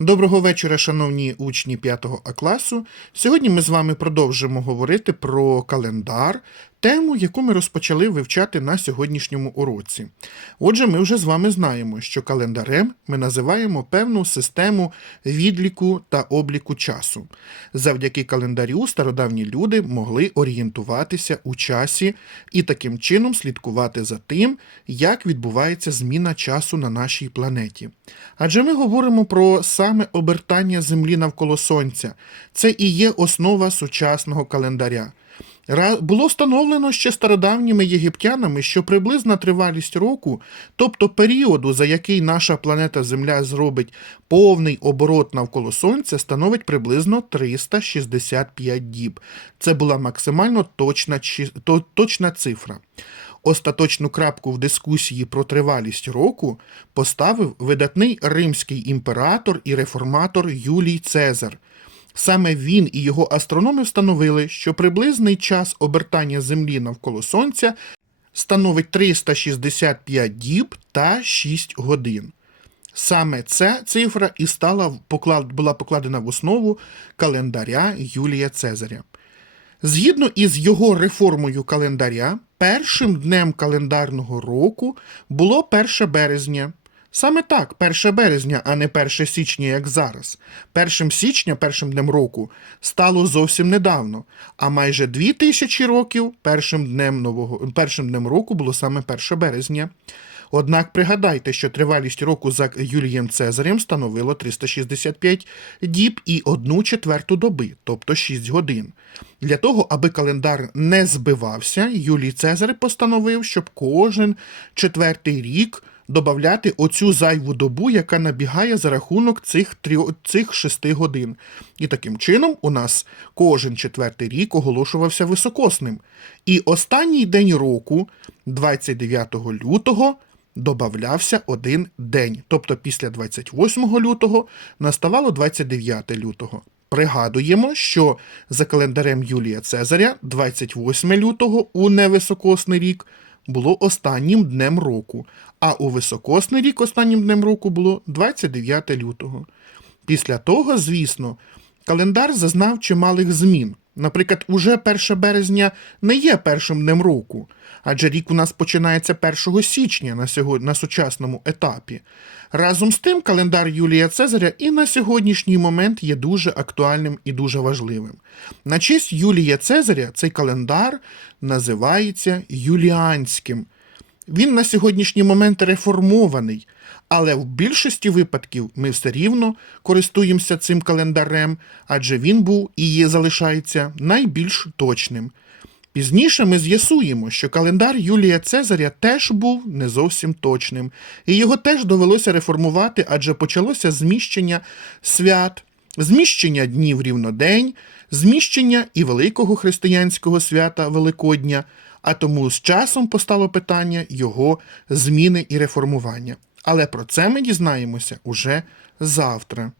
Доброго вечора, шановні учні 5 А класу. Сьогодні ми з вами продовжимо говорити про календар, тему, яку ми розпочали вивчати на сьогоднішньому уроці. Отже, ми вже з вами знаємо, що календарем ми називаємо певну систему відліку та обліку часу. Завдяки календарю стародавні люди могли орієнтуватися у часі і таким чином слідкувати за тим, як відбувається зміна часу на нашій планеті. Адже ми говоримо про саме обертання Землі навколо Сонця. Це і є основа сучасного календаря. Було встановлено ще стародавніми єгиптянами, що приблизна тривалість року, тобто періоду, за який наша планета Земля зробить повний оборот навколо Сонця, становить приблизно 365 діб. Це була максимально точна, то- точна цифра. Остаточну крапку в дискусії про тривалість року поставив видатний римський імператор і реформатор Юлій Цезар. Саме він і його астрономи встановили, що приблизний час обертання Землі навколо Сонця становить 365 діб та 6 годин. Саме ця цифра і стала була покладена в основу календаря Юлія Цезаря. Згідно із його реформою календаря, першим днем календарного року було 1 березня. Саме так, 1 березня, а не 1 січня, як зараз. 1 січня, першим днем року, стало зовсім недавно, а майже 2000 років першим днем, нового, першим днем року було саме 1 березня. Однак пригадайте, що тривалість року за Юлієм Цезарем становило 365 діб і одну четверту доби, тобто 6 годин. Для того, аби календар не збивався, Юлій Цезар постановив, щоб кожен четвертий рік додати оцю зайву добу, яка набігає за рахунок цих, трьо- цих шести годин. І таким чином у нас кожен четвертий рік оголошувався високосним. І останній день року, 29 лютого, добавлявся один день. Тобто після 28 лютого наставало 29 лютого. Пригадуємо, що за календарем Юлія Цезаря 28 лютого у невисокосний рік було останнім днем року, а у високосний рік останнім днем року було 29 лютого. Після того, звісно, календар зазнав чималих змін. Наприклад, уже 1 березня не є першим днем року, адже рік у нас починається 1 січня на, сьогодні, на сучасному етапі. Разом з тим, календар Юлія Цезаря і на сьогоднішній момент є дуже актуальним і дуже важливим. На честь Юлія Цезаря цей календар називається Юліанським. Він на сьогоднішній момент реформований, але в більшості випадків ми все рівно користуємося цим календарем, адже він був і є залишається найбільш точним. Пізніше ми з'ясуємо, що календар Юлія Цезаря теж був не зовсім точним, і його теж довелося реформувати, адже почалося зміщення свят, зміщення днів рівнодень, зміщення і великого християнського свята Великодня, а тому з часом постало питання його зміни і реформування. Але про це ми дізнаємося уже завтра.